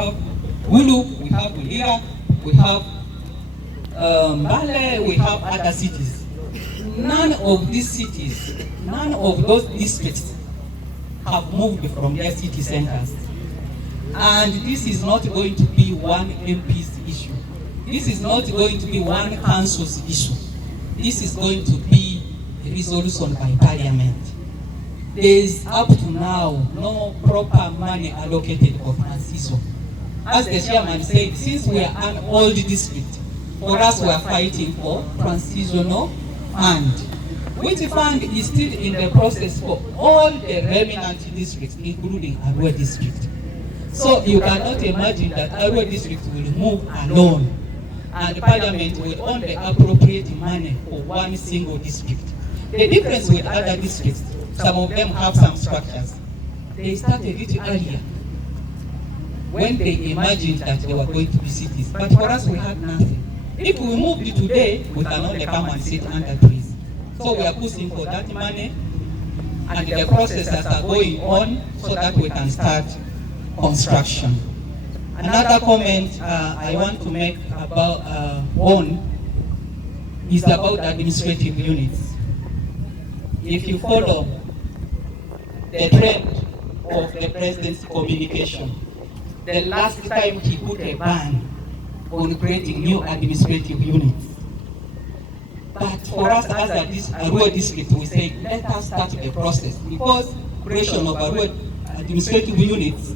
have Wulu, we have Lillian, we have Mbale, we have other cities. None of these cities, none of those districts have moved from their city centers. And this is not going to be one MP's issue. This is not going to be one council's issue. This is going to be a resolution by Parliament. There is up to now no proper money allocated for transition. As the chairman said, since we are an old district, for us we are fighting for transitional fund, which fund is still in the process for all the remnant districts, including Arua district. So you cannot imagine that Arua district will move alone, and Parliament will only appropriate money for one single district. The difference with other districts, some of them have some structures. They started a little earlier when they imagined that they were going to be cities. But for us, we had nothing. If we moved today, we can only come and sit under trees. So we are pushing for that money, and the processes are going on so that we can start construction. Another comment I want to make about is about administrative units. If you follow the trend of the president's communication, the last time he put a ban on creating new administrative units. But for us as a Arua district, we say, let us start the process, because creation of Arua administrative units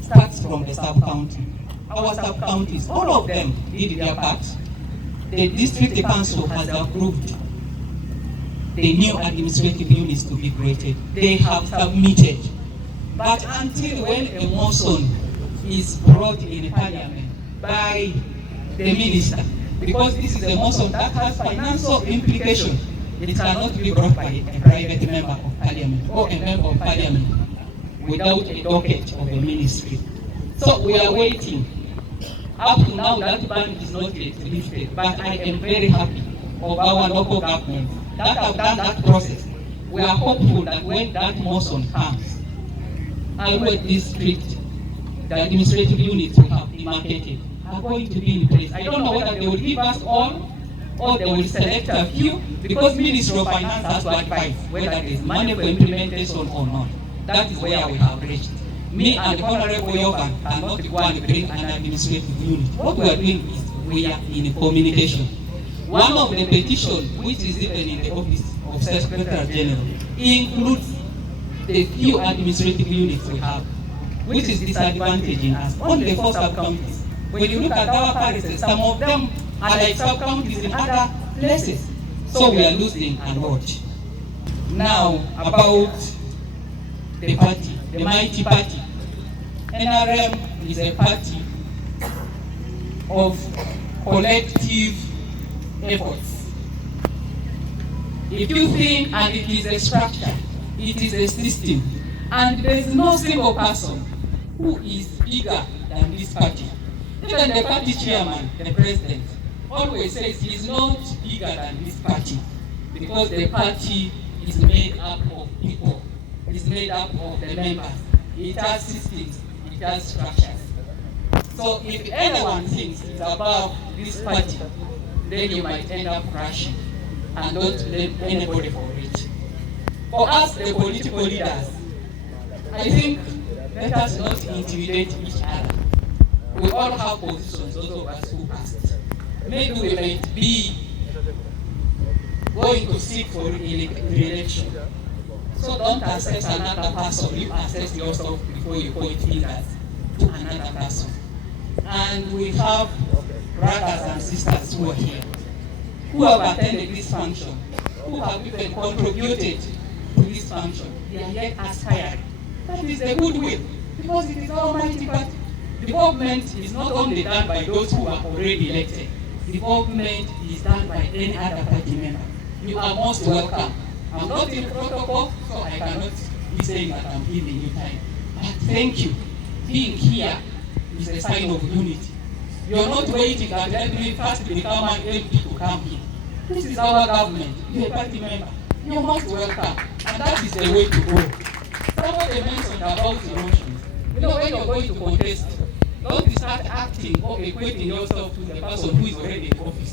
starts from the sub-county. Our sub-counties, all of them did their part. The district council has approved the new administrative units to be created. They have submitted. But until when a motion is brought in Parliament by the minister, because this is a motion that has financial implication, it cannot be brought by a private member of Parliament or a member of Parliament without a docket of a ministry. So we are waiting. Up to now, that ban is not yet lifted, but I am very happy of our local government that have done that process. We are hopeful that when that motion comes, Arua district, the administrative units we have demarcated are going to be in place. I don't know whether they will give us all or they will select a few, because Ministry of Finance has to advise whether there is money for implementation or not. That is where we have reached. Me and Honorable Yovan cannot go and bring an administrative unit. What we are doing is we are in communication. One of the petitions, which is even in the office of Secretary General, includes the few administrative units we have, which is disadvantaging us. Only 4 sub-counties. When you look at our parishes, some of them are like sub-counties in other places. So we are losing a lot. Now, about the party, the mighty party. NRM is a party of collective efforts. If you think, and it is a structure, it is a system, and there is no single person who is bigger than this party. Even the party chairman, the president, always says he is not bigger than this party, because the party is made up of people, it is made up of the members, it has systems, it has structures. So if anyone thinks it's about this party, then you might end up crashing, and don't blame anybody for it. For us, the political leaders, I think let us not intimidate each other. We all have positions, those of us who passed. Maybe we might be going to seek for re-election. So don't assess another person, you assess yourself before you point fingers to another person. And we have brothers and sisters who are here, who have attended this function, who have even contributed to this function. They are yet aspiring. That is the goodwill, because it is our mighty party. Development is not only done by those who are already elected. Development is done by any other party member. You are most welcome. I'm not in protocol, so I cannot be saying that I'm giving you time. But thank you. Being here is a sign of unity. You're not waiting that let me first become an MP to come here. This is our government. You're a party member. You're most welcome. And that is the way to go. Somebody mentioned about emotions. You know, when you're going to contest don't start acting or equating yourself to the person who is already in office.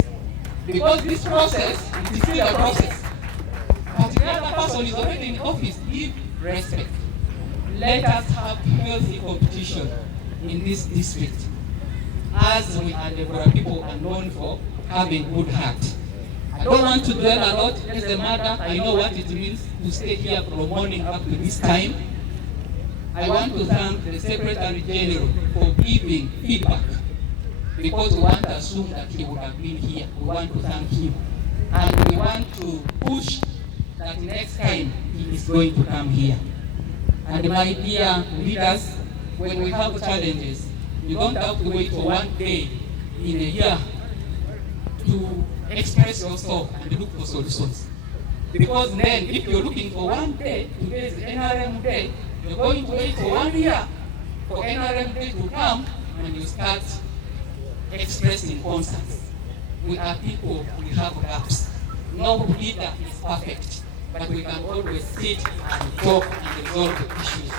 Because this process, it is still a process. But the other person is already in office, give respect. Let us have healthy competition in this district. As we are the people are known for having good heart. I don't want to dwell a lot. As a mother, I know what it means to stay here from morning up to this time. I want to thank the Secretary General for giving feedback, because we want to assume that he would have been here. We want to thank him. And we want to push that next time he is going to come here. And my dear leaders, when we have challenges, you don't have to wait for one day in a year to express yourself and look for solutions. Because then, if you're looking for one day, today's NRM day, you're going to wait for 1 year for NRM day to come, and you start expressing concerns. We are people, we have gaps. No leader is perfect, but we can always sit and talk and resolve the issues.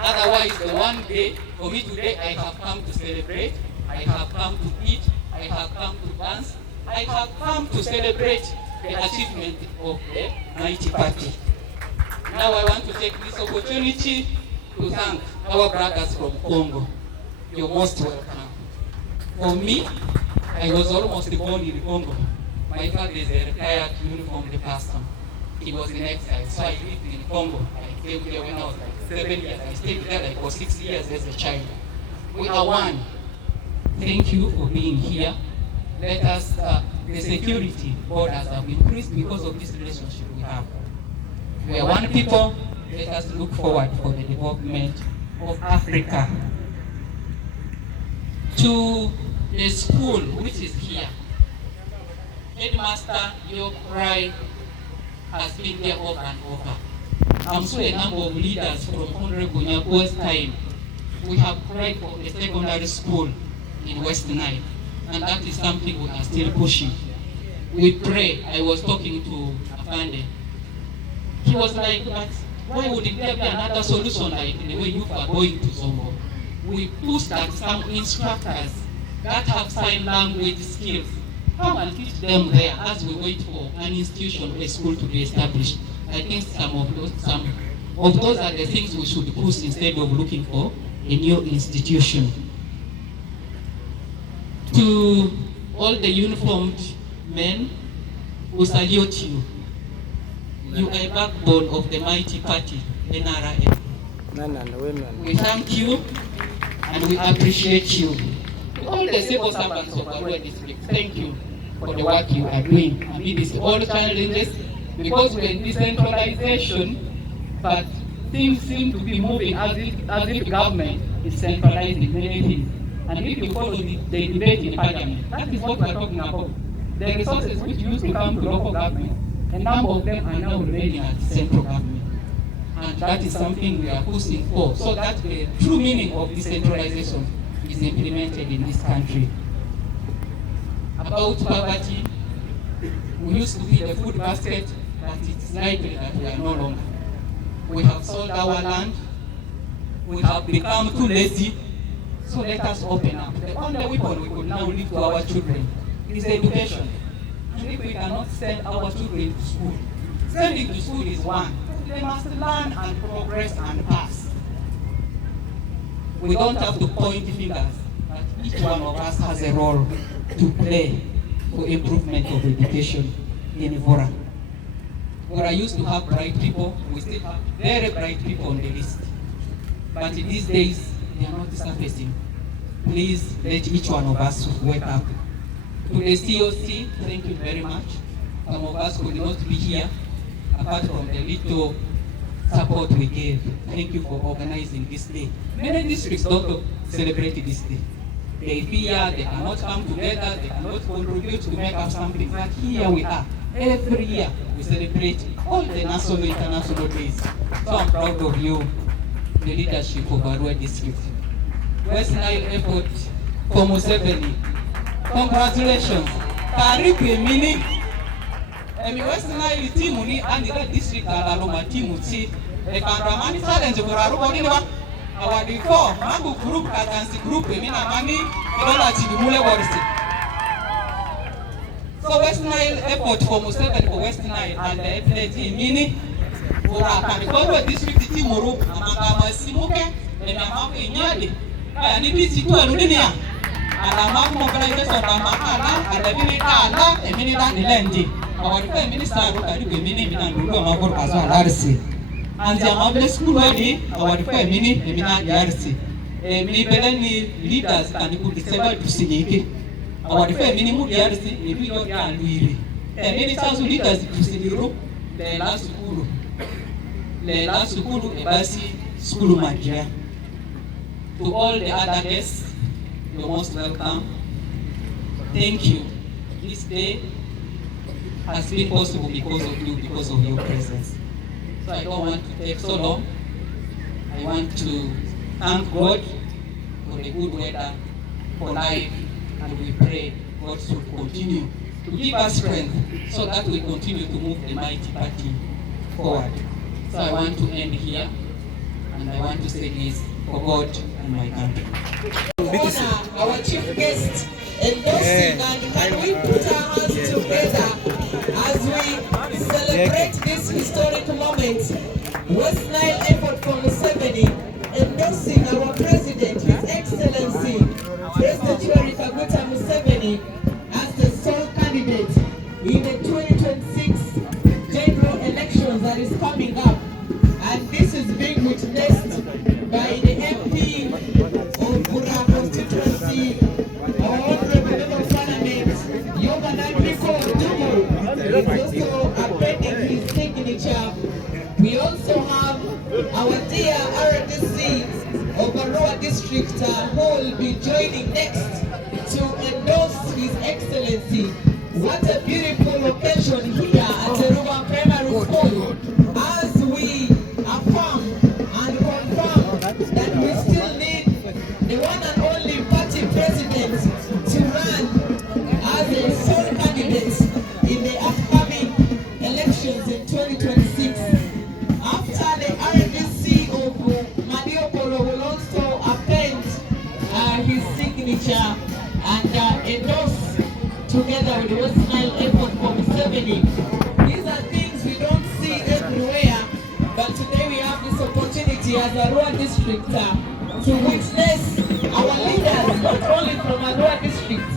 Otherwise, the one day, for me today, I have come to celebrate, I have come to eat, I have come to dance, I have come to celebrate the achievement of the mighty party. Now I want to take this opportunity to thank our brothers from Congo. You're most welcome. For me, I was almost born in Congo. My father is a retired uniformed pastor. He was in exile, so I lived in Congo. I came here when I was like 7 years. I stayed there like for 6 years as a child. We are one. Thank you for being here. Let us, the security borders have increased because of this relationship we have. We are one people. Let us look forward for the development of Africa. To the school which is here, Headmaster, your cry has been there over and over. I'm sure a number of leaders from Honorable Nyago's time, we have cried for a secondary school in West Nile, and that is something we are still pushing. We pray. I was talking to Afande. He was like, but why would there be another solution like the way you are going to Zongo? We push that some instructors that have sign language skills come and teach them there as we wait for an institution or a school to be established. I think some of those are the things we should push instead of looking for a new institution. To all the uniformed men who salute you, you are a backbone of the mighty party, NRM. We thank you and we appreciate you. To all the civil servants of Arua district, thank you for the work you are doing amidst all challenges, because we're in decentralization, but things seem to be moving as if government is centralizing many things. And if you follow the debate in Parliament, that is what we're talking about. The resources which used to come to local government, a number of them are now remaining at central government. And that is something we are pushing for, so that the true meaning of decentralization is implemented in this country. About poverty, we used to be the food basket, but it's likely that we are no longer. We have sold our land, we have become too lazy, so let us open up. The only weapon we could now leave to our children is education. And if we cannot send our children to school, sending to school is one. They must learn and progress and pass. We don't have to point fingers, but each one of us has a role to play for improvement of education in Vora. Vora used to have bright people, we still have very bright people on the list. But in these days, they are not surfacing. Please let each one of us wake up. To the COC, thank you very much. Some of us could not be here, apart from the little support we gave. Thank you for organizing this day. Many districts don't celebrate this day. They fear they cannot come together, they cannot contribute to make up something. But here we are. Every year we celebrate all the national and international days. So I'm proud of you, the leadership of Arua district. West Nile effort for Museveni. Congratulations. Karibu Emini. West Nile team ni and the district alaloma team chi. Ekandramani challenge for Arua ni wa. our before mangu group katansi group emina mani idola chidimule warisi. So West Nile effort for Museveni for West Nile and the FNG mini for Kamikoro district Timuru amanga simuke emama inyali ni bisi tu aludinia alama mobilization amaka and the minita eminida nilendi our minister karibu emini mina ndugu amako kazo alarisi and the Obiale'S school ready our mini emina yarisi mi beleni leaders can put several to sinyiki our mini mu yarisi ebi yo ya luiri mini chazo leaders to siniro le la school ebasi school magia. To all the other guests, you're most welcome. Thank you. This day has been possible because of you, because of your presence. So I don't want to take so long. I want to thank God for the good weather, for life, and we pray God should continue to give us strength so that we continue to move the mighty party forward. So I want to end here, and I want to say this for God and my country. Honor our chief guest endorsing, and can we put our hands together as we celebrate this historic moment? West Nile effort from Museveni endorsing our president, His Excellency President Yoweri Kaguta Museveni, as the sole candidate in the 2026 general elections that is coming up. And this is being witnessed by the MP of Arua constituency, our honorable member of parliament, Yoga Nandiko Dugu, is also appending his signature. We also have our dear RDC of Arua district who will be joining next to endorse His Excellency. What a beautiful location here at Arua Primary School, as we affirm and confirm that we still need the one and only party president to run as a sole candidate in the upcoming elections in 2026. After the RDC of MEDIA-Robsyiti will also append his signature and endorse together with the West Nile effort for Museveni. These are things we don't see everywhere, but today we have this opportunity as Arua district to witness our leaders, not only from Arua district,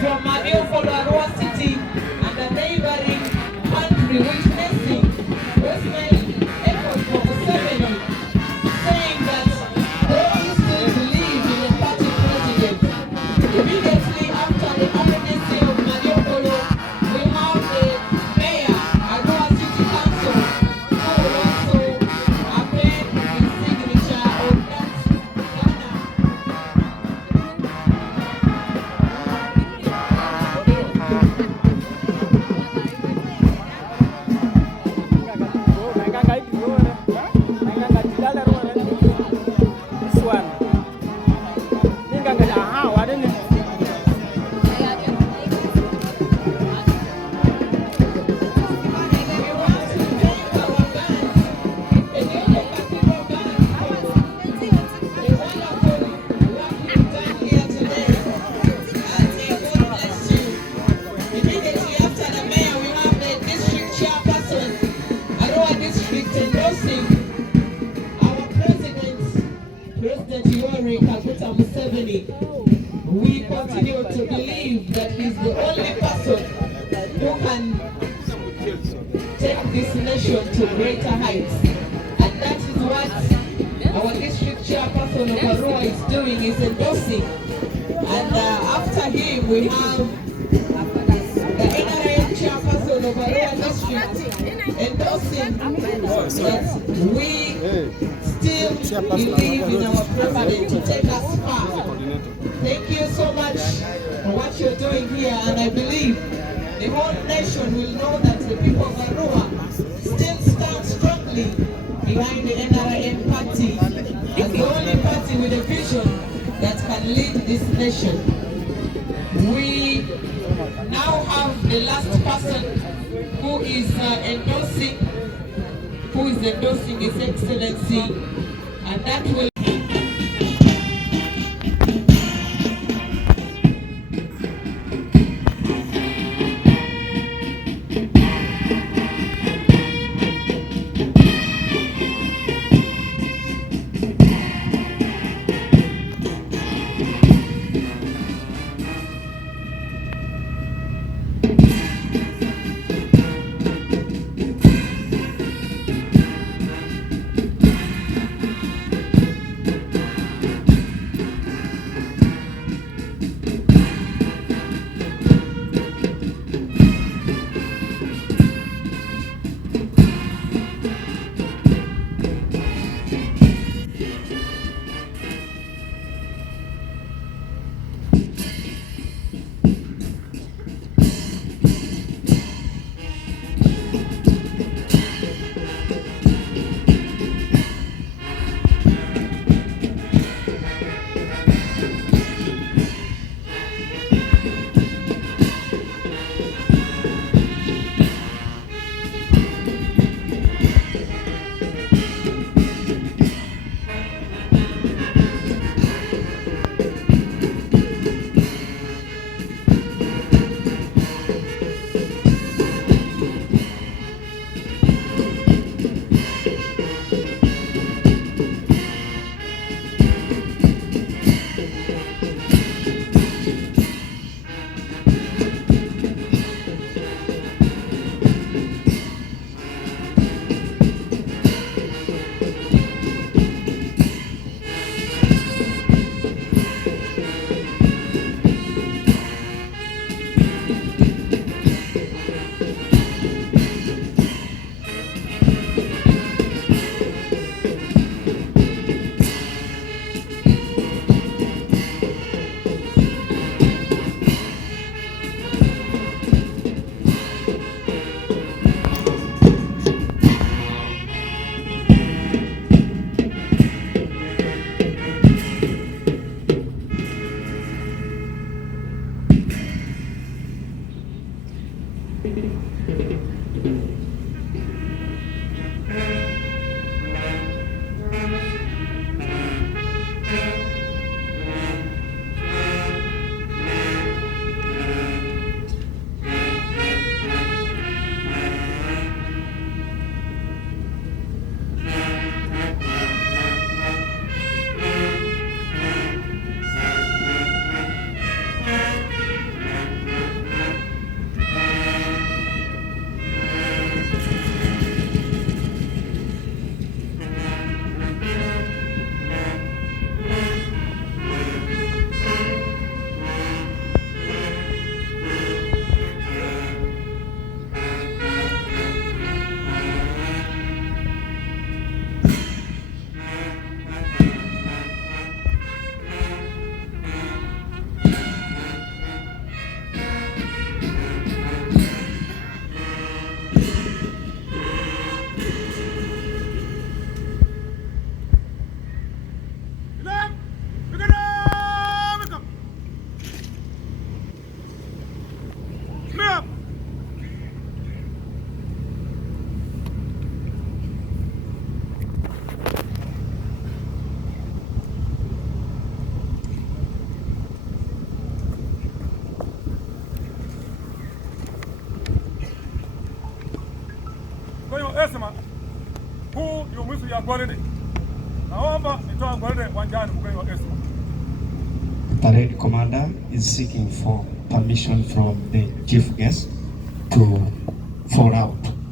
from MEDIA-Robsyiti and the neighboring country, witnessing West Nile effort for Museveni, saying that they still believe in the party president. Immediately after the RDC of MEDIA-Robsyiti, we have the mayor, Arua City Council, who will also append his signature on that President Yoweri Kaguta Museveni. We continue to believe that he's the only person who can take this nation to greater heights. And that is what our district chairperson of Arua is doing, is endorsing. And after him we have the NRM chairperson of Arua district endorsing that we still believe in our president to take us far. Thank you so much for what you're doing here, and I believe the whole nation will know that the people of Arua still stand strongly behind the NRM party as the only party with a vision that can lead this nation. We now have the last person who is endorsing His Excellency, and that will Parade commander is seeking for permission from the chief guest to fall out.